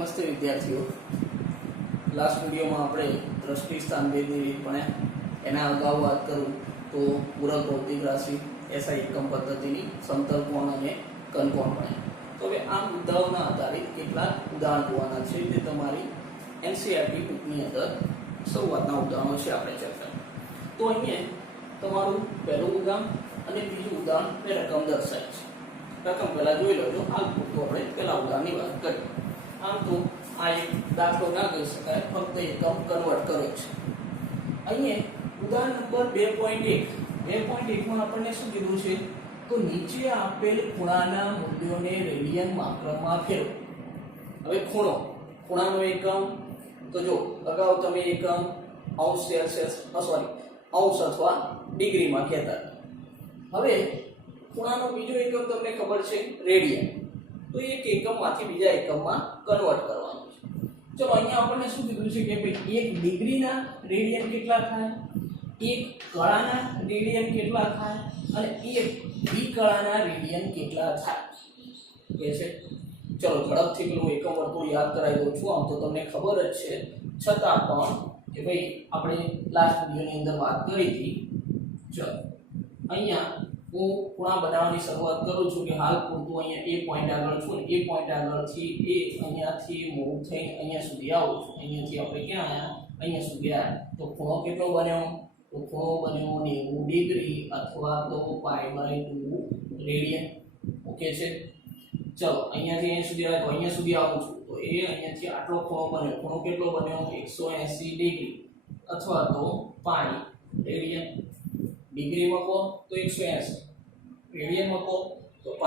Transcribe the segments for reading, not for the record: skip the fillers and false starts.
નમસ્તે વિદ્યાર્થીઓ। લાસ્ટ વિડીયોમાં આપણે દ્રષ્ટિ સ્થાન ભેદની રીત ભણ્યા। એના અગાઉ વાત કરું તો પૂરક ભૌતિક રાશિ એસઆઈ એકમ પદ્ધતિની સમતલ કોણ અને ઘનકોણ ભણ્યા। તો હવે આ મુદ્દાઓના આધારે કેટલાક ઉદાહરણ જોવાના છે જે તમારી એનસીઈઆરટી બુકની અંદર શરૂઆતના ઉદાહરણો છે આપણે ચર્ચા। તો અહીંયા તમારું પહેલું ઉદાહરણ અને બીજું ઉદાહરણ બે રકમ દર્શાય છે। રકમ પહેલા જોઈ લેજો, હાલ પૂરતું આપણે પહેલા ઉદાહરણની વાત કરીએ। આમ તો આ એક દાખલો ના કહી શકાય, ફક્ત એકમ કન્વર્ટ કર્યો છે। અહીંયા ઉદાહરણ નંબર 2.1 માં આપણને શું કીધું છે તો નીચે આપેલ ખૂણાના મૂલ્યોને રેડિયન માત્રામાં ફેરવો। હવે ખૂણાનો એકમ તો જો અગાઉ તમે એકમ અંશ સેલ્સિયસ અંશ અથવા ડિગ્રીમાં કહેતા હતા। હવે ખૂણાનો બીજો એકમ તમને ખબર છે રેડિયન, તો એક એકમમાંથી બીજા એકમમાં કન્વર્ટ કરવાનું છે। ચલો અહીંયા આપણને શું કીધું છે કે ભાઈ 1 ડિગ્રીના રેડિયન કેટલા થાય, 1 કળાના રેડિયન કેટલા થાય અને 1 દ્વિકળાના રેડિયન કેટલા થાય કે છે। ચલો ઝડપથી પેલું એકમ વર્તુળ યાદ કરાવી દઉં છું। આમ તો તમને ખબર જ છે, છતાં પણ કે ભાઈ આપણે લાસ્ટ વિડિયોની અંદર વાત કરી હતી। ચલો અહીંયા હું ખૂણા બનાવવાની શરૂઆત કરું છું કે હાલ પૂરતું અહીંયા એ પોઈન્ટ આગળ છું અને એ પોઈન્ટ આગળથી એ અહીંયાથી મૂવ થઈને અહીંયા સુધી આવું છું। અહીંયાથી આપણે ક્યાં આવ્યા, અહીંયા સુધી આવ્યા। તો ખૂણો કેટલો બન્યો, તો ખૂણો બન્યો 90 ડિગ્રી અથવા તો π/2 રેડિયન। ઓકે છે। ચલો અહીંયાથી અહીંયા સુધી આવ્યા, તો અહીંયા સુધી આવું છું તો એ અહીંયાથી આટલો ખૂણો બન્યો। ખૂણો કેટલો બન્યો 180 ડિગ્રી અથવા તો π રેડિયન। ડિગ્રી મૂકો તો 180, રેડિયન મૂકો તો π।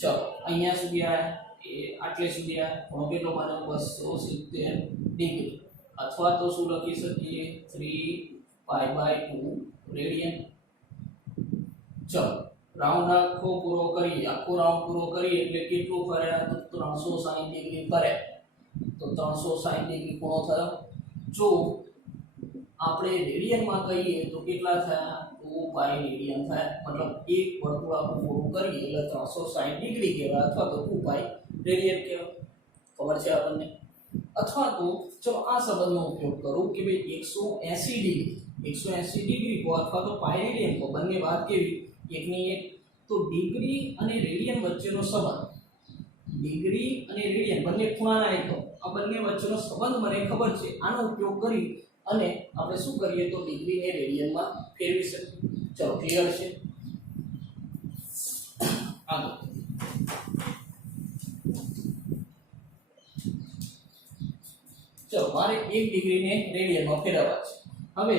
ચલો અહીંયા સુધી આવ્યા, એ આટલે સુધી આવ્યા, ખૂણો કેટલો બન્યો 270 ડિગ્રી અથવા તો શું લખી શકીએ 3π/2 રેડિયન। ચલો રાઉન્ડ આખો પૂરો કરી એટલે કેટલું ફર્યા તો 360 ડિગ્રી ફર્યા। તો 360 ડિગ્રી ખૂણો થયો। જો આપણે રેડિયનમાં કહીએ તો કેટલા થયા 2π રેડિયન થાય, મતલબ એક વર્તુળ આખું પૂરું કરીએ એટલે 360 ડિગ્રી કહેવાય અથવા તો 2π રેડિયન કહેવાય। ખબર છે આપણને? અથવા તો ચલો આ સંબંધનો ઉપયોગ કરું કે ભાઈ 180 ડિગ્રી કો અથવા તો π રેડિયન કો, બંને વાત કેવી એકની એક। તો ડિગ્રી અને રેડિયન વચ્ચેનો સંબંધ, ડિગ્રી અને રેડિયન બંને ખૂણાના એકમ, આ બંને વચ્ચેનો સંબંધ મને ખબર છે। આનો ઉપયોગ કરી અને આપણે શું કરીએ તો ડિગ્રીને રેડિયનમાં ફેરવી શકીએ। ચલો ક્લિયર છે? આગળ ચલો મારે 1 ડિગ્રીને રેડિયનમાં ફેરવવા છે। હવે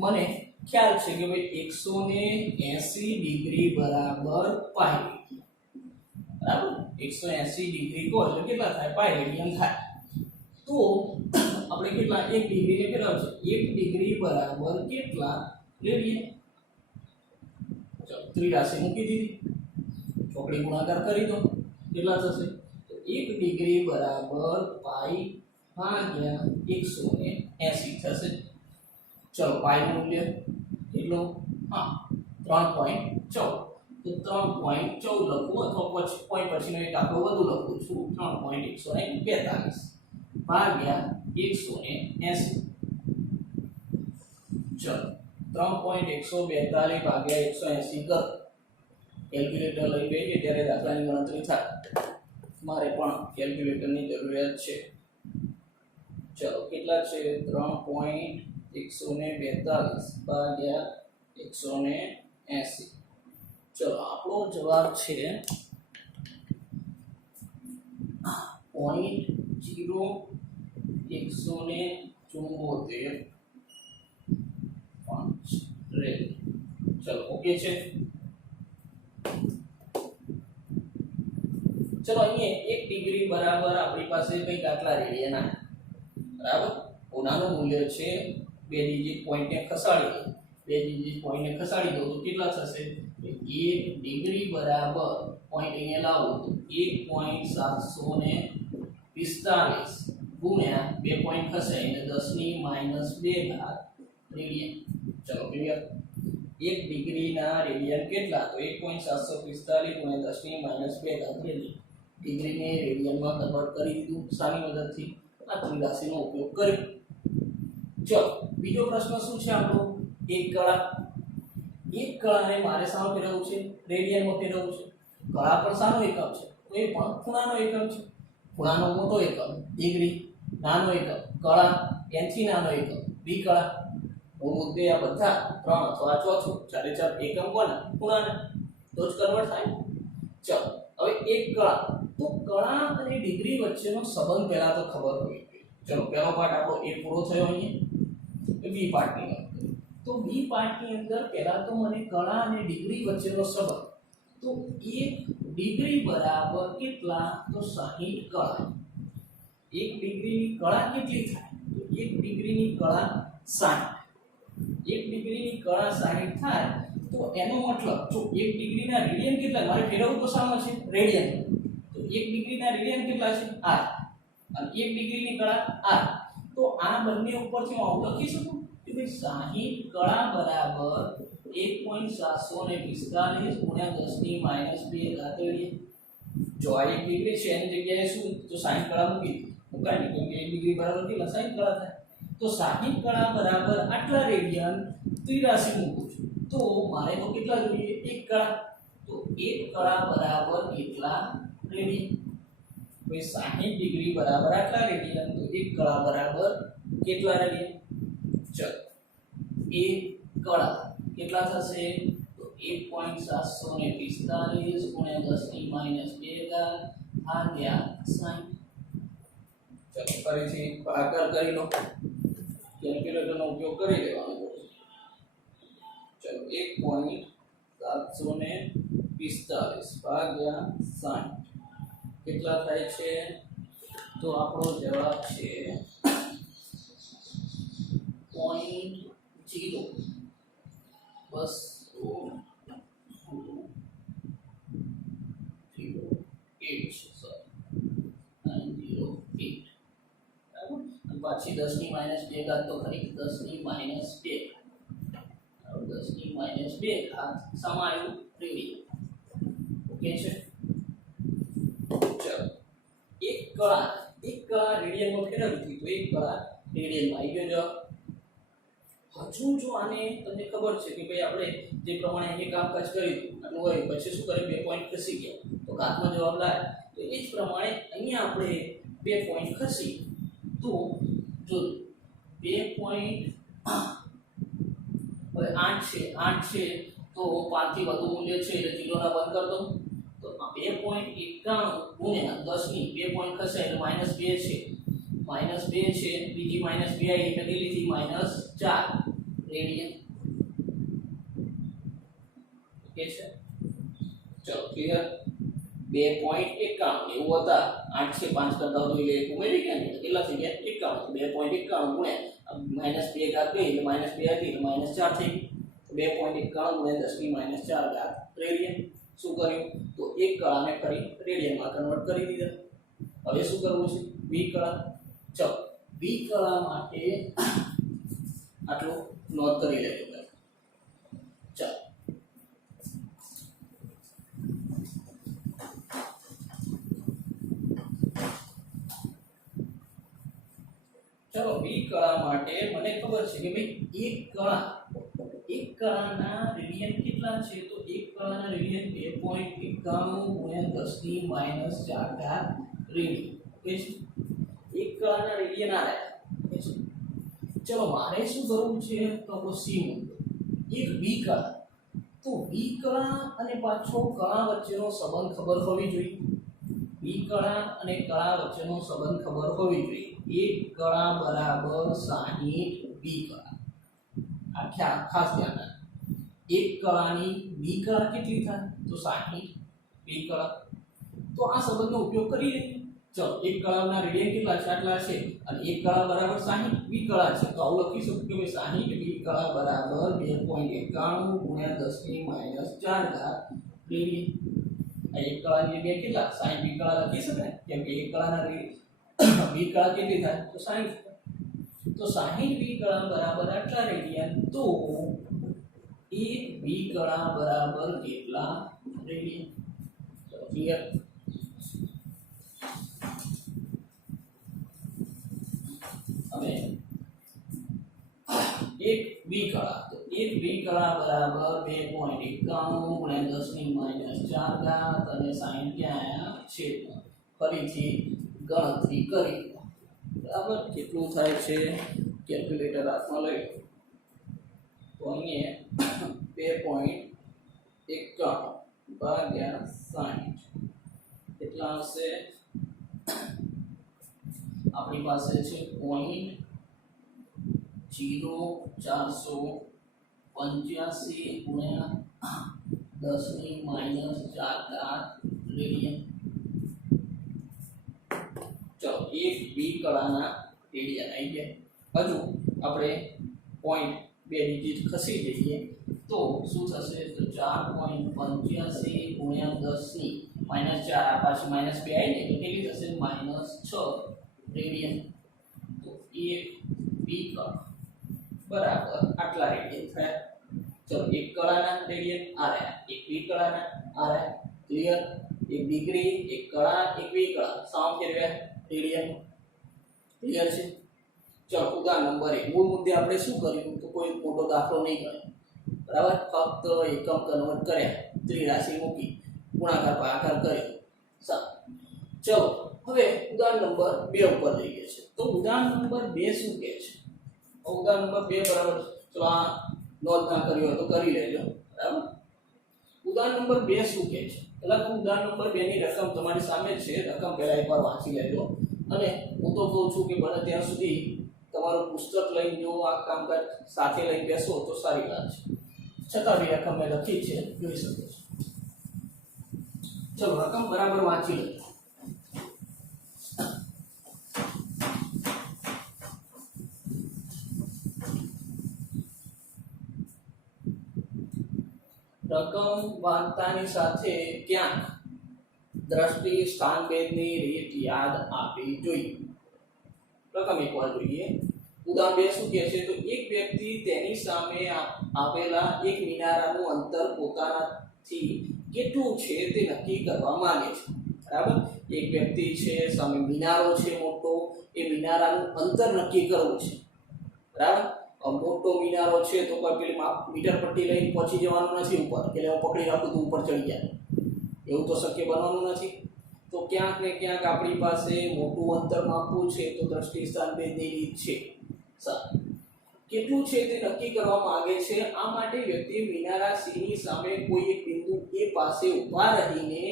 મને ખ્યાલ છે કે ભાઈ 180 ડિગ્રી બરાબર π, બરાબર 180 ડિગ્રી કો એટલે કેટલા થાય π રેડિયન થાય। તો આપણે કેટલા 1 ડિગ્રીને ફેરવશું, 1 ડિગ્રી બરાબર કેટલા રેડિયન। ચલો ત્રિરાશી મૂકી દીધી, ચોકડી ગુણાકાર કરી દો, કેટલા થશે તો 1 ડિગ્રી બરાબર π ભાગ્યા 180 થશે। ચલો π નું મૂલ્ય કેટલું, હા 3.14, તો 3.14 લખું અથવા પોઈન્ટ પછીનો એક આંકડો વધુ લખું છું 3.142 ભાગ્યા 180। ચલો 3.142 ભાગ્યા 180 કર, કેલ્ક્યુલેટર લઈ બેસીએ ત્યારે દાખલાની ગણતરી થાય। મારે પણ કેલ્ક્યુલેટરની જરૂરિયાત છે। ચલો કેટલા છે 3.142 ભાગ્યા 180। ચલો આપણો જવાબ છે 0.174 રેડિયન। ચલો ઓકે છે। ચલો અહીંયા 1 ડિગ્રી બરાબર આપણી પાસે કઈ આટલા રેડિયન આવ્યા, બરાબર। કોનાનું મૂલ્ય છે 2 ડિજિટ પોઈન્ટને ખસાડી દો તો કેટલા થશે 1 ડિગ્રી બરાબર પોઈન્ટ અહીંયા લાવો તો 1.745 ગુણ્યા 2 પોઈન્ટ ખસાઈને 10⁻² રેડિયન। ચલો ક્લિયર? 1 ડિગ્રીના રેડિયન કેટલા તો 1.745 ગુણ્યા 10⁻² રેડિયન। ડિગ્રીને રેડિયનમાં કન્વર્ટ કરી દીધું સાની મદદથી આ ત્રિરાશીનો ઉપયોગ કરી. ચલો બીજો પ્રશ્ન શું છે આપણો? એક કળાને મારે શામાં ફેરવવું છે? રેડિયનમાં ફેરવવું છે. કળા પણ શાનો એકમ છે? તો એ પણ ખૂણાનો એકમ છે. ખૂણાનો મોટો એકમ ડિગ્રી, નાનો એકમ કળા, એનથી નાનો એકમ વિકળા. મૂળ મુદ્દે આ બધા ત્રણ અથવા ચોથું ચારે ચાર એકમ કોના? ખૂણાના. તો જ કન્વર્ટ થાય. ચલો હવે એક કળા, તો કળા અને ડિગ્રી વચ્ચેનો સંબંધ પહેલા તો ખબર હોવી જોઈએ. ચલો પહેલો પાર્ટ આપણો એ પૂરો થયો. અહીંયા બી પાર્ટની વાત કરીએ તો બી પાર્ટની અંદર પહેલા તો મને કળા અને ડિગ્રી વચ્ચેનો સંબંધ, તો 1 ડિગ્રી બરાબર કેટલા? તો 60 કળા. 1 ડિગ્રીની કળા કેટલી થાય? તો 1 ડિગ્રીની કળા 60. 1 ડિગ્રીની કળા 60 થાય તો એનો મતલબ જો 1 ડિગ્રીના રેડિયન કેટલા? મારે ફેરવવું તો શામાં છે? રેડિયન. તો 1 ડિગ્રીના રેડિયન કેટલા છે? r. અને 1 ડિગ્રીની કળા r. તો આ બંને ઉપરથી હું આવું લખી શકું કે ભાઈ 60 કળા બરાબર 1.745 ગુણ્યા 10 ની -2 ઘાત રેડિયન. જો આ 1 ડિગ્રી છે એની જગ્યાએ શું? તો 60 કળા મૂકી મુકાય ને, કેમ કે 1 ડિગ્રી બરાબર કેટલા? 60 કળા થાય. તો 60 કળા બરાબર આટલા રેડિયન ત્રિરાશી મૂકું છું. તો મારે તો કેટલા જોઈએ? 1 કળા. તો 1 કળા બરાબર કેટલા રેડિયન? ભાઈ 60 ડિગ્રી બરાબર આટલા રેડિયન, તો 1 કળા બરાબર કેટલા રેડિયન? ચલો 1 કળા કેટલા થશે? તો 1.745 ગુણ્યા 10 ની -2 ઘાત ભાગ્યા 60. ચલો ફરીથી ભાગાકાર કરી લો. કેલ્ક્યુલેટરનો ઉપયોગ કરી લેવાનો. ચલો 1.745 ભાગ્યા 60 કેટલા થાય છે? તો આપણો જવાબ છે 0.208. પાછી 10 ની -2 ઘાત તો ખરી 10 ની -2 10 ની -2 ઘાત સમાયું રેડિયન. ઓકે છે. ચલો એક કળા રેડિયનમાં ફેરવવી તો 1 કળા રેડિયનમાં આવી ગયો જવાબ. હજુ જો આને તમને ખબર છે કે ભાઈ આપણે જે પ્રમાણે અહીં કામકાજ કર્યું આટલું હોય પછી શું કરે 2 પોઈન્ટ ખસી ગયા તો ઘાતનો જવાબ લાવે. તો એ જ પ્રમાણે અહીંયા આપણે 2 પોઈન્ટ ખસી તો જો 2 પોઈન્ટ હવે 8 છે તો 5 થી વધુ મૂલ્ય છે એટલે જીરોના બંધ કરી દો. તો 2.91 ગુણ્યા 10 ની 2 પોઈન્ટ ખસે એટલે -2 છે. -2 છે બીજી -2 આવી એટલે કેટલી થઈ? -4 રેડિયન. ઓકે છે. ચલો ક્લિયર. 2.91 એવું હતા 8 છે 5 કરતા વધુ એટલે એક ઉમેરી ગયા ને કેટલા થઈ ગયા? 51. 2.91 ગુણ્યા -2 ઘાત ગઈ એટલે -2 હતી એટલે -4 થઈ ગઈ. 2.91 ગુણ્યા 10 ની -4 ઘાત રેડિયન. શું કર્યું? તો એક કળાને ફરી રેડિયનમાં કન્વર્ટ કરી દીધા. હવે શું કરવું છે? વિકળા. ચલો વિકળા માટે આટલું નોંધ કરી લેજો. ચાલો ચલો વિકળા માટે મને ખબર છે કે ભાઈ એક કળાના રેડિયન કેટલા છે? તો એક કળાના રેડિયન 2.91 ગુણ્યા 10 ની -4 ઘાત રેડિયન. ઓકે છે. એક કળાના રેડિયન આ રહ્યા. ચલો મારે શું કરવું છે? તો આપણો સી મુદ્દો એક બી કળા. તો બી કળા અને પાછો કળા વચ્ચેનો સંબંધ ખબર હોવી જોઈએ. બી કળા અને કળા વચ્ચેનો સંબંધ ખબર હોવી જોઈએ. એક કળા બરાબર 60 બી કળા. ખાસ ધ્યાન રાખો. એક કળાની બી કળા કેટલી થાય? તો 60 બી કળા. તો આ સંબંધનો ઉપયોગ કરી લઈએ. ચલો એક કળાના રેડિયન કેટલા છે? આટલા છે અને એક કળા બરાબર 60 બી કળા છે. તો આવું લખી શકું કે ભાઈ 60 બી કળા બરાબર 2.91 ગુણ્યા 10 ની -4 ઘાત રેડિયન. આ એક કળાની જગ્યાએ કેટલા? 60 બી કળા લખી શકાય કેમ કે એક કળાના બી કળા કેટલી થાય? તો 60. તો 60 બી કળા બરાબર આટલા રેડિયન. તો એક બી કળા બરાબર કેટલા રેડિયન? ચલો ક્લિયર. પાસે એક બી કળા, તો એક બી કળા બરાબર 2.91 ગુણ્યા 10 ની -4 અને સાઈન ક્યાં આયા છેદમાં. ફરીથી ગણતરી કરી બરાબર કેટલું થાય છે કેલ્ક્યુલેટર હાથમાં લઈ તો અહીંયા 2.91 ભાગ્યા 60 કેટલા હશે આપણી પાસે છે 0.0485 ગુણ્યા 10 ની -4 રેડિયન. ચલો એક બી કળાના રેડિયન આવી ગયા. હજુ આપણે પોઈન્ટ 2 ડિજિટ ખસી જઈએ તો શું થશે તો 4.85 ગુણ્યા 10 ની -4 આ પાછી -2 આવી ને એટલે કેટલી થશે -6 રેડિયન. તો એક બી કળા બરાબર આટલા રેડિયન થયા. ચલો એક કળાના રેડિયન આ રહ્યા, એક બી કળાના આ રહ્યા. ક્લિયર? એક ડિગ્રી, એક કળા, એક બી કળા સામ ફેરવ્યા રેડિયન. ક્લિયર છે? ચલો ઉદાહરણ નંબર 1 મૂળ મુદ્દે આપણે શું કર્યું તો કોઈ મોટો દાખલો નહીં કર્યો બરાબર, ફક્ત એકમ કન્વર્ટ કર્યા, ત્રિરાશિ મૂકી, ગુણાકાર ભાગાકાર કર્યો. સારું, ચલો હવે ઉદાહરણ નંબર 2 ઉપર જઈએ છે. તો ઉદાહરણ નંબર 2 શું કહે છે? ઉદાહરણ નંબર 2 બરાબર ચલો આ નોંધ ના કરી હોય તો કરી લેજો બરાબર. ઉદાહરણ નંબર 2 શું કહે છે? પહેલા તો ઉદાહરણ નંબર 2 ની રકમ તમારી સામે છે, રકમ પહેલા એકવાર વાંચી લેજો. અને હું તો કહું છું કે બને ત્યાં સુધી તમારું પુસ્તક લઈને જો આ કામકાજ સાથે લઈને બેસો તો સારી વાત છે. છતાં બી રકમ મેં લખી છે જોઈ શકો છો. ચલો રકમ બરાબર વાંચી લેજો. રકમ વાંચતાની સાથે ક્યાંક દ્રષ્ટિ સ્થાનભેદની રીત યાદ આપવી જોઈએ. રકમ એકવાર જોઈએ. ઉદાહરણ 2 શું કહે છે તો એક વ્યક્તિ તેની સામે આવેલા એક મિનારાનું અંતર પોતાનાથી કેટલું છે તે નક્કી કરવા માંગે છે. બરાબર, એક વ્યક્તિ છે સામે મિનારો છે મોટો, એ મિનારાનું અંતર નક્કી કરવું છે. બરાબર, મોટો મિનારો છે તો કોઈ પેલી મીટર પટ્ટી લઈને પહોંચી જવાનું નથી ઉપર, એટલે હું પકડી રાખું તો ઉપર ચડી જાય, એવું તો શક્ય બનવાનું નથી. તો ક્યાંક ને ક્યાંક આપણી પાસે મોટું અંતર માપવું છે તો દ્રષ્ટિ સ્થાનભેદની રીત છે. કેટલું છે તે નક્કી કરવા માંગે છે. આ માટે વ્યક્તિ મિનારા સી ની સામે કોઈ એક બિંદુ એ પાસે ઊભા રહીને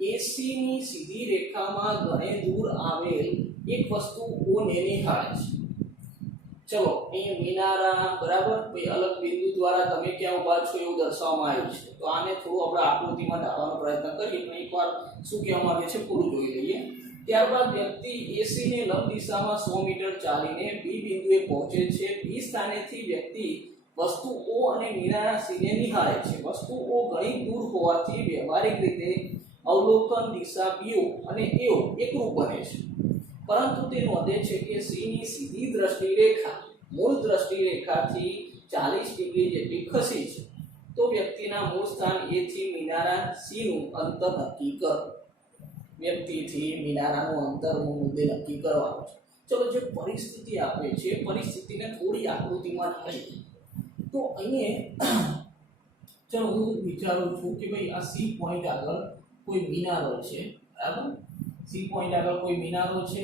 AC ની સીધી રેખામાં ઘણે દૂર આવેલ એક વસ્તુ O ને નિહાળે છે. ચલો અહીં મિનારા બરાબર કોઈ અલગ બિંદુ દ્વારા તમે ક્યાં ઊભા છો એવું દર્શાવવામાં આવ્યું છે. તો આને થોડું આપણે આકૃતિમાં ઢાળવાનો પ્રયત્ન કરીએ, પણ એકવાર શું કહેવા માંગે છે પૂરું જોઈ લઈએ. ત્યારબાદ વ્યક્તિ AC ને લંબ દિશામાં 100 મીટર ચાલીને B બિંદુએ પહોંચે છે. B સ્થાનેથી વ્યક્તિ વસ્તુ O અને મિનારા C ને નિહાળે છે. વસ્તુ O ઘણી દૂર હોવાથી વ્યવહારિક રીતે અવલોકન દિશા BO અને AO એકરૂપ બને છે, પરંતુ તે નોંધે છે કે C ની સીધી દ્રષ્ટિ રેખા મૂળ દ્રષ્ટિ રેખાથી 40 ડિગ્રી જેટલી ખસી છે. તો વ્યક્તિના મૂળ સ્થાન A થી મિનારા C નું અંતર નક્કી કરો. વ્યક્તિથી મિનારાનું અંતર મુદ્દે નક્કી કરવાનું છે. ચલો જે પરિસ્થિતિ આપે છે પરિસ્થિતિને થોડી આકૃતિમાં ઢાળી. તો અહીંયા ચલો હું વિચારું છું કે ભાઈ આ C પોઈન્ટ આગળ કોઈ મિનારો છે. બરાબર, C પોઈન્ટ આગળ કોઈ મિનારો છે.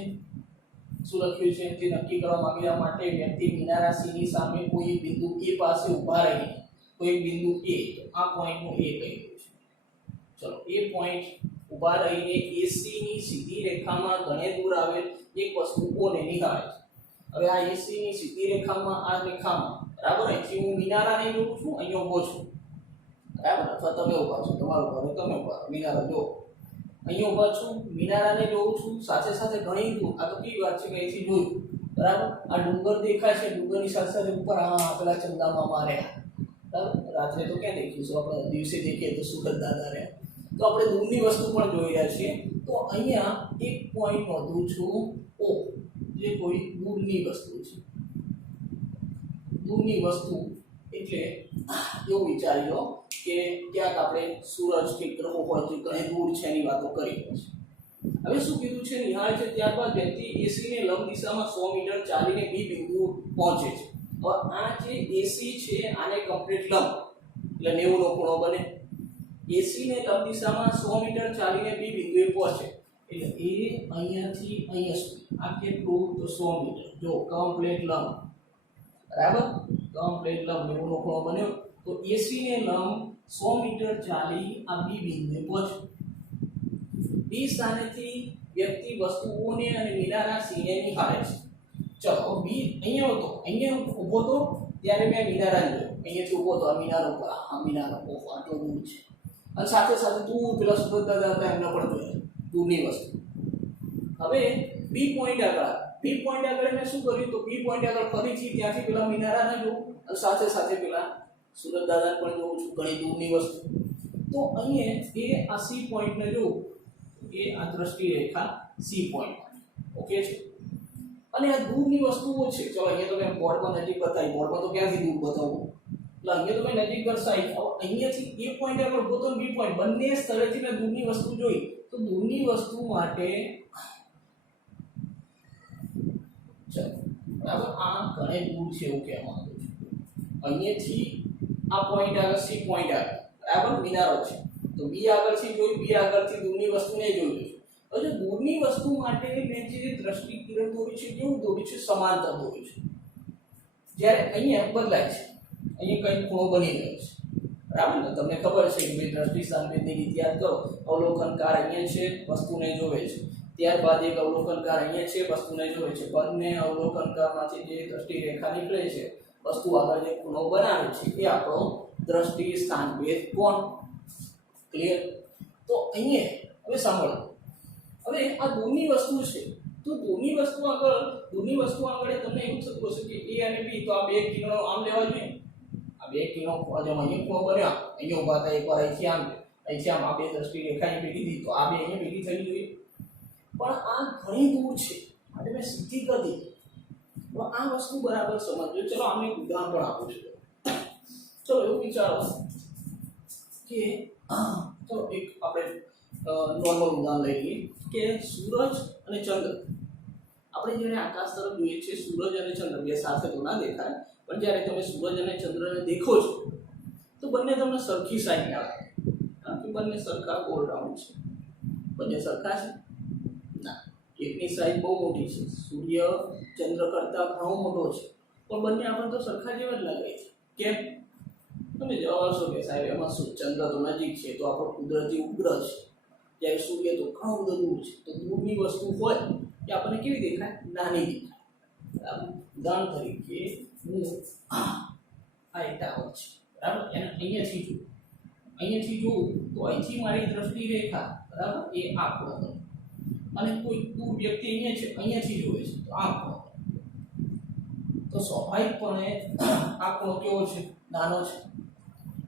શું લખ્યું છે તે નક્કી કરવા માંગ્યા માટે વ્યક્તિ મિનારા C ની સામે કોઈ બિંદુ A પાસે ઊભા રહી કોઈ બિંદુ A, તો આ પોઈન્ટનું A કહી દઉં છું. ચલો A પોઈન્ટ ઊભા રહીને AC ની સીધી રેખામાં ઘણે દૂર આવેલ એક વસ્તુ O ને નિહાળે છે. હવે આ AC ની સીધી રેખામાં આ રેખામાં બરાબર અહીંથી હું મિનારાને જોઉં છું, અહીંયા ઊભો છું બરાબર, અથવા તમે ઊભા છો, તમારું ઘર તમે ઊભા મિનારા જો અહીંયા ઊભા છું, મિનારાને જોઉં છું, સાથે સાથે ઘણી દૂર આ તો કેવી વાત છે કે અહીંથી જોયું બરાબર. આ ડુંગર દેખાય છે, ડુંગરની સાથે સાથે ઉપર આ પેલા ચંદામાં માર્યા બરાબર. રાત્રે તો ક્યાં દેખીશું આપણે, દિવસે દેખીએ તો સુરત દાદા રહ્યા. તો આપણે દૂરની વસ્તુ પણ જોઈ રહ્યા છીએ. તો અહીંયા એક પોઈન્ટ નોંધું છું O, જે કોઈ દૂરની વસ્તુ છે. દૂરની વસ્તુ એટલે એવું વિચારી લો કે ક્યાંક આપણે સૂરજ કે ગ્રહો હોય તો ઘણી દૂર છે એની વાતો કરી છે. હવે શું કીધું છે, નિહાળે છે ત્યારબાદ વ્યક્તિ એસી ને લંબ દિશામાં 100 મીટર ચાલીને બી બિંદુ પહોંચે છે. હવે આ જે એસી છે આને કમ્પ્લીટ લંબ એટલે 90 નો ખૂણો બને. એસી ને લંબ દિશામાં 100 મીટર ચાલીને બી બિંદુએ પહોંચે એટલે એ અહીંયાથી અહીંયા સુધી આ કેટલું તો 100 મીટર. જો કમ્પ્લીટ લંબ, બરાબર, કમ્પ્લીટ લંબ 90 નો ખૂણો બન્યો. તો એસી ને લંબ 100 મીટર ચાલી આ બી બિંદુએ પહોંચે. બી સ્થાનેથી વ્યક્તિ વસ્તુઓને અને મિનારા સિંહને નિહાળે છે. ચલો બી અહીંયા ઊભો તો ત્યારે મેં મિનારા જોયો, અહીંયાથી ઊભો તો આ મિનારો પર, આ મિનારો ઓહો આટલો દૂર છે. અને સાથે સાથે દૂર પેલા સુરત દાદા હતા એમને પણ જોયા, દૂરની વસ્તુ. હવે બી પોઈન્ટ આગળ મેં શું કર્યું તો બી પોઈન્ટ આગળ ફરીથી ત્યાંથી પેલા મિનારાને જોઉં અને સાથે સાથે પેલા સુરત દાદાને પણ જોઉં છું, ઘણી દૂરની વસ્તુ. તો અહીંયા એ આ સી પોઈન્ટને જોઉં, એ આ દ્રષ્ટિ રેખા સી પોઈન્ટ, ઓકે છે. અને આ દૂરની વસ્તુઓ છે. ચલો અહીંયા તો મેં બોર્ડમાં નજીક બતાવી, બોર્ડમાં તો ક્યાંથી દૂર બતાવું, એટલે અહીંયા તો મેં નજીક દર્શાવી. અહીંયાથી એ પોઈન્ટ આગળ ગોતો બી પોઈન્ટ, બંને સ્થળેથી મેં દૂરની વસ્તુ જોઈ. તો દૂરની વસ્તુ માટે ચલો બરાબર આ ઘણે દૂર છે એવું કહેવા માંગુ છું. અહીંયાથી આ પોઈન્ટ આગળ સી પોઈન્ટ આગળ બરાબર મિનારો છે. તો બી આગળથી જોઈ, બી આગળથી દૂરની વસ્તુને જોઈ. હવે દૂરની વસ્તુ માટે મેં જે દ્રષ્ટિ કિરણ દોરી છે કેવું દોરી છે, સમાંતર દોરી છે. જ્યારે અહીંયા બદલાય છે, અહીંયા કંઈક ખૂણો બની ગયો છે, બરાબર ને. તમને ખબર છે કે દ્રષ્ટિ સ્થાનભેદની રીત યાદ કરો. અવલોકનકાર અહીંયા છે, વસ્તુને જોવે છે. ત્યારબાદ એક અવલોકનકાર અહીંયા છે, વસ્તુને જોવે છે. બંને અવલોકનકારમાંથી જે દ્રષ્ટિ રેખા નીકળે છે, વસ્તુ આગળ જે ખૂણો બનાવે છે, એ આપણો દ્રષ્ટિ સ્થાનભેદ કોણ. ક્લિયર? તો અહીંયા હવે સાંભળો, હવે આ દૂરની વસ્તુ છે, તો દૂરની વસ્તુ આગળ તમને એવું થતું હશે કે એ અને બી, તો આ બે કિરણો આમ લેવા જોઈએ. આ બે કિરણો જેમ અહીંયા ખૂણો બન્યા, અહીંયા ઉભા હતા, એકવાર અહીંથી આમ, આ બે દ્રષ્ટિ રેખા અહીં ભેગી થઈ, તો આ બે અહીંયા ભેગી થવી જોઈએ. પણ આ ઘણી દૂર છે માટે મેં સીધી કરી દીધી. તો આ વસ્તુ બરાબર સમજજો. ચલો આમને એક ઉદાહરણ પણ આપું છું. ચલો એવું વિચારો કે ચલો એક આપણે નોર્મલ ઉદાહરણ લઈ લઈએ કે સૂરજ અને ચંદ્ર. આપણે જ્યારે આકાશ તરફ જોઈએ છીએ, સૂરજ અને ચંદ્ર બે સાથે તો ના દેખાય, પણ જ્યારે તમે સૂરજ અને ચંદ્રને દેખો છો તો બંને તમને સરખી સાઈડ લાગે, કારણ કે બંને સરખા ગોળ રાઉન્ડ છે. બંને સરખા છે ના, એકની સાઈઝ બહુ મોટી છે, સૂર્ય ચંદ્ર કરતાં ઘણો મોટો છે, પણ બંને આપણને તો સરખા જેવા જ લાગે છે. કેમ? તમે જવાબ આવશો કે સાહેબ એમાં શું, ચંદ્ર તો નજીક છે તો આપણો કુદરતી ઉપગ્રહ છે, જ્યારે સૂર્ય તો ઘણો બધો દૂર છે. તો દૂરની વસ્તુ હોય એ આપણને કેવી દેખાય? નાની દેખાય. ઉદાહરણ તરીકે હું આ એક ટાવર છે, બરાબર, એને અહીંયાથી જોઉં તો અહીંથી મારી દ્રષ્ટિ રેખા બરાબર એ આ ખૂણો બને. અને કોઈ દૂર વ્યક્તિ અહીંયાથી જોવે છે તો આ ખૂણો બને. તો સ્વાભાવિકપણે આ ખૂણો કેવો છે? નાનો છે.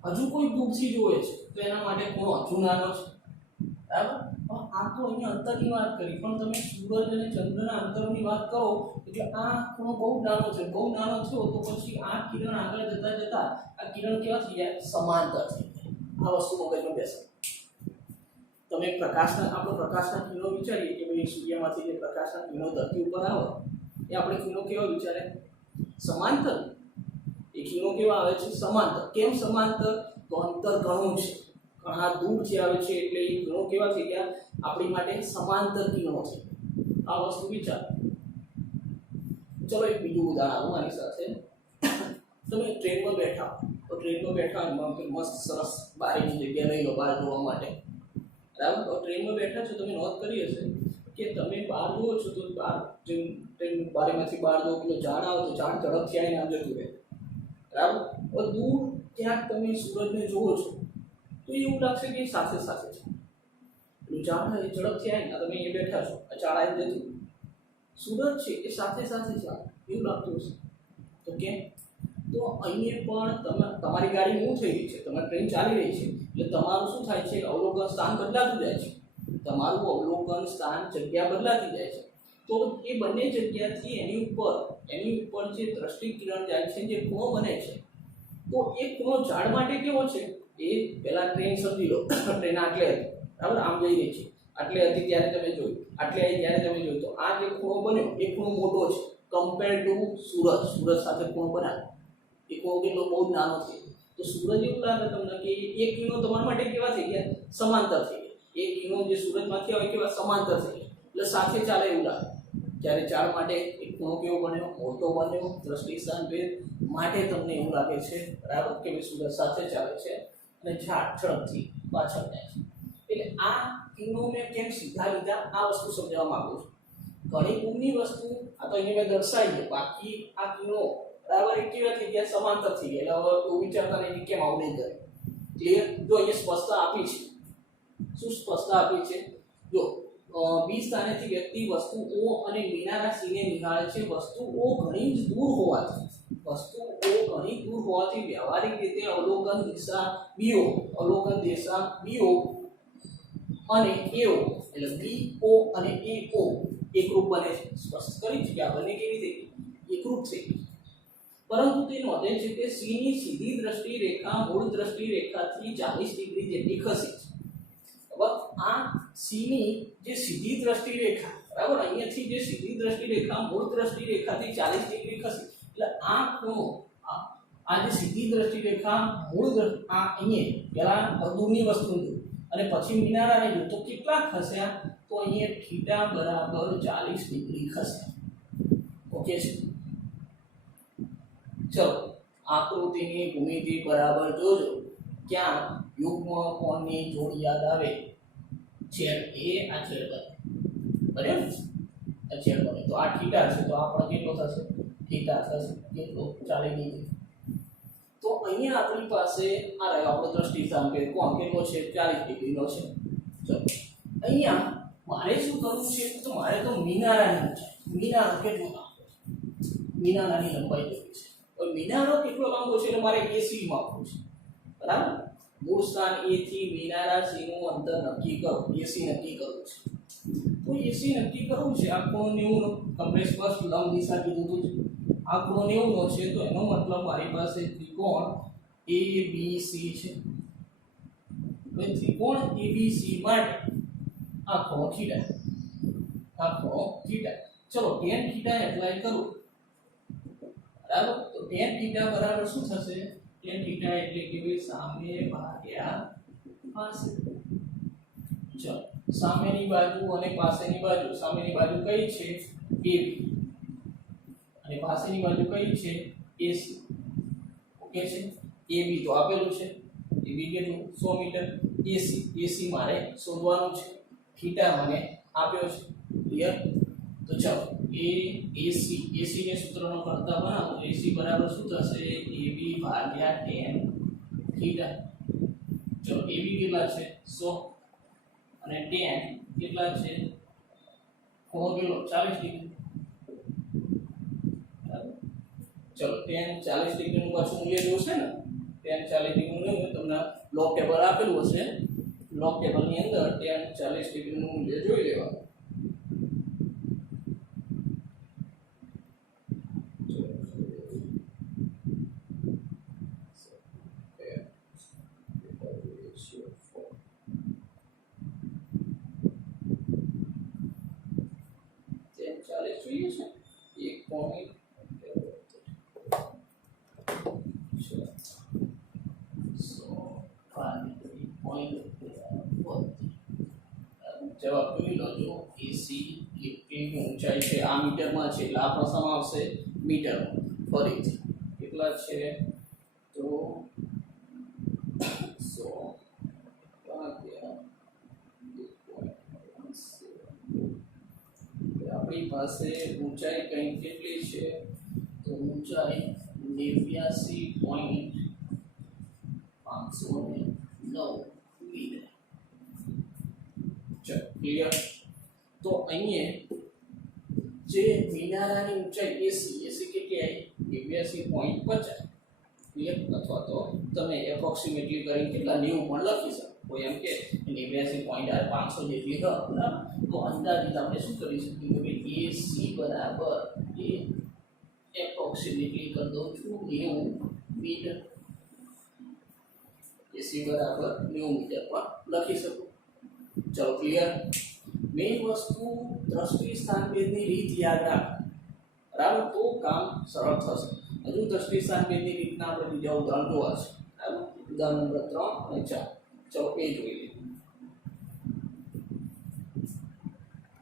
હજુ કોઈ દૂરથી જોવે છે તો એના માટે ખૂણો હજુ નાનો છે, બરાબર. આ તો અહીંયા અંતરની વાત કરી, પણ તમે સૂરજ અને ચંદ્રના અંતરની વાત કરો એટલે આ ખૂણો બહુ નાનો છે. બહુ નાનો થયો તો પછી આ કિરણ આગળ જતા આ કિરણ કેવા થઈ જાય? સમાંતર થઈ જાય. આ વસ્તુ મગજમાં બેસે. તમે પ્રકાશના કિરણો વિચારીએ કે ભાઈ સૂર્યમાંથી જે પ્રકાશના કિરણો ધરતી ઉપર આવે એ આપણે કિરણો કેવા વિચારે? સમાંતર. એ કિરણો કેવા આવે છે? સમાંતર. કેમ સમાંતર? તો અંતર ઘણું છે, ઘણા દૂરથી આવે છે, એટલે એ કિરણો કેવા થઈ ગયા? આપણી માટે સમાંતર કિરણો છે. આ વસ્તુ વિચાર. ચલો એક બીજું ઉદાહરણ આવું આની સાથે. તમે ટ્રેનમાં બેઠા મસ્ત સરસ બારીની જગ્યા લઈ લો બહાર જોવા માટે, બરાબર. તો ટ્રેનમાં બેઠા છો, તમે નોંધ કરી હશે કે તમે બહાર જુઓ છો તો બહાર જેમ ટ્રેન બારીમાંથી બહાર જુઓ પેલો ઝાડ આવે તો ઝાડ ઝડપથી આવીને આમ જતું રહે, બરાબર. દૂર ક્યાંક તમે સૂરજને જુઓ છો તો એવું લાગશે કે સાથે સાથે છે. પેલું ઝાડ એ ઝડપથી આવીને તમે અહીંયા બેઠા છો, આ ઝાડ આવી જતું, સૂરજ છે એ સાથે સાથે છે એવું લાગતું હશે. તો કેમ? તો અહીંયા પણ તમારી ગાડી મૂવ થઈ રહી છે, તમારી ટ્રેન ચાલી રહી છે, એટલે તમારું શું થાય છે? અવલોકન સ્થાન બદલાતું જાય છે. તમારું અવલોકન સ્થાન જગ્યા બદલાતી જાય છે. તો એ બંને જગ્યાથી એની ઉપર જે દ્રષ્ટિ કિરણ જાય છે, જે ખૂણો બને છે, તો એ ખૂણો ઝાડ માટે કેવો છે? એ પહેલા ટ્રેન સમજી લો, ટ્રેન આટલે હતી, બરાબર, આમ જઈ રહી છે, આટલે હતી ત્યારે તમે જોયું, આટલે આવી ત્યારે તમે જોયું, તો આ જે ખૂણો બન્યો એ ખૂણો મોટો છે કમ્પેર ટુ સૂરજ. સૂરજ સાથે ખૂણો બનાવ્યો એ ખૂણો કેટલો બહુ જ નાનો છે. તો સૂરજ એવું લાગે તમને કે એક કિરણો તમારા માટે કેવા થઈ ગયા, સમાંતર થઈ ગયા. એક કિરણો જે સૂરજમાંથી આવે કેવા સમાંતર થઈ ગયા, એટલે સાથે ચાલે એવું લાગે. જ્યારે ઝાડ માટે એક ખૂણો કેવો બન્યો, મોટો બન્યો, દ્રષ્ટિ સ્થાન ભેદ માટે તમને એવું લાગે છે બરાબર કે ભાઈ સૂરજ સાથે ચાલે છે અને ઝાડ ઝડપથી પાછળ જાય છે. એટલે આ કિરણોને કેમ સીધા લીધા આ વસ્તુ સમજાવવા માંગુ છું. ઘણી ઊંડી વસ્તુ આ તો અહીંયા મેં દર્શાવી છે, બાકી આ કિરણો બરાબર એક કેવા થઈ ગયા, સમાંતર થઈ ગયા. એટલે હવે એવું વિચારતા નહીં કે કેમ આવું નહીં કરે. ક્લિયર? જો અહીંયા સ્પષ્ટતા આપી છે. શું સ્પષ્ટતા આપી છે? જો બી સ્થાનેથી વ્યક્તિ વસ્તુ O અને મીનાના સીને નિહાળે છે. વસ્તુઓ ઘણી જ દૂર હોવાથી વ્યવહારિક રીતે અવલોકન દિશા BO, અવલોકન દિશા BO અને AO એટલે BO અને AO એકરૂપ બને છે. સ્પષ્ટ કરી છે કે આ બંને કેવી થઈ એકરૂપ થઈ. પરંતુ તે નોંધે છે કે C ની સીધી દ્રષ્ટિ રેખા મૂળ દ્રષ્ટિ રેખાથી 40 ડિગ્રી જેટલી ખસી છે. હવે આ C ની જે સીધી દ્રષ્ટિ રેખા બરાબર અહીંયાથી જે સીધી દ્રષ્ટિ રેખા મૂળ દ્રષ્ટિ રેખાથી 40 ડિગ્રી ખસી, એટલે આ ખૂણો આ જે સીધી દ્રષ્ટિ રેખા મૂળ આ અહીંયા પેલા દૂરની વસ્તુ અને પછી મિનારાને જો તો કેટલા ખસ્યા, તો અહીંયા થીટા બરાબર 40 ડિગ્રી ખસ્યા. ઓકે છે? ચલો આકૃતિની ભૂમિતિ બરાબર જોજો. ક્યાં યુગ્મ કોણની જોડ યાદ આવે, છેદ A આ છેદ B બરાબર આ છેદ B. તો આ થીટા છે તો આ પણ કેટલો થશે, થીટા થશે કેટલો 40 ડિગ્રી. તો અહીંયા આપણી પાસે આ રહ્યો આપણો દ્રષ્ટિ સ્થાન કે કોણ કેટલો છે, 40 ડિગ્રીનો છે. ચલો અહીંયા મારે શું કરવું છે, તો મારે તો મિનારો કેટલો લાંબો છે, મિનારાની લંબાઈ જોવી છે. હવે મિનારો કેટલો લાંબો છે એટલે મારે AC માપવું છે બરાબર. મૂળ સ્થાન A થી મિનારા C નું અંતર નક્કી કરો, AC નક્કી કરવું છે. તો AC નક્કી કરવું છે. આ ખૂણો 90 નો તમને સ્પષ્ટ લંબ દિશા કીધું હતું. આ ખૂણો 90 નો છે તો એનો મતલબ મારી પાસે ત્રિકોણ ABC છે. હવે ત્રિકોણ ABC માટે આ ખૂણો થીટા, ચલો tan થીટા એપ્લાય કરું બરાબર. તો tan થીટા બરાબર શું થશે, tan થીટા એટલે કે ભાઈ સામે ભાગ્યા પાસે. ચલો સામેની બાજુ અને પાસેની બાજુ, સામેની બાજુ કઈ છે AB અને પાસેની બાજુ કઈ છે AC. ઓકે છે? AB તો આપેલું છે, AB કેટલું 100 મીટર. AC મારે શોધવાનું છે, થીટા મને આપ્યો છે. ક્લિયર? તો ચલો AC ને સૂત્રનો કરતા બનાવો. AC બરાબર શું થશે, AB ભાગ્યા tan થીટા. ચલો AB કેટલા છે 100 અને tan કેટલા છે, ખૂણો કેટલો 40 ડિગ્રી. ચલો tan 40 ડિગ્રીનું પાછું મૂલ્ય જોશે ને, tan 40 ડિગ્રીનું મૂલ્ય તમને લોગ ટેબલ આપેલું હશે. લોગ ટેબલની અંદર tan 40 ડિગ્રીનું મૂલ્ય જોઈ લેવાનું. જોઈએ છે 1. જવાબ જોઈ લો. જો AC કેટલી ઊંચાઈ છે આ મીટરમાં છે એટલે આ પ્રશ્ન આવશે મીટરમાં. ફરીથી કેટલા છે તો 100 આપણી પાસે ઊંચાઈ કઈ કેટલી છે તો ઊંચાઈ 89.509 મીટર. ચલો ક્લિયર? તો અહીંયા જે મિનારાની ઊંચાઈ AC કેટલી આવી 89.50. ક્લિયર? અથવા તો તમે એપ્રોક્સિમેટલી કરીને કેટલા 90 પણ લખી શકો. કોઈ એમ કે 89.500 જેટલી હોય બરાબર, તો અંદાજિત આપણે શું કરી શકીએ કે ભાઈ AC બરાબર એ એપ્રોક્સિમેટલી કરી દઉં છું 90 મીટર. AC બરાબર 90 મીટર પણ લખી શકો. ચલો ક્લિયર. મેઇન વસ્તુ દ્રષ્ટિ સ્થાન ભેદની રીત યાદ રાખ, બરાબર, તો કામ સરળ થશે. હજુ દ્રષ્ટિ સ્થાન ભેદની રીતના આપણે બીજા ઉદાહરણ જોવા છે, બરાબર. ઉદાહરણ નંબર 3 અને 4, ચલો એ જોઈ લઈએ.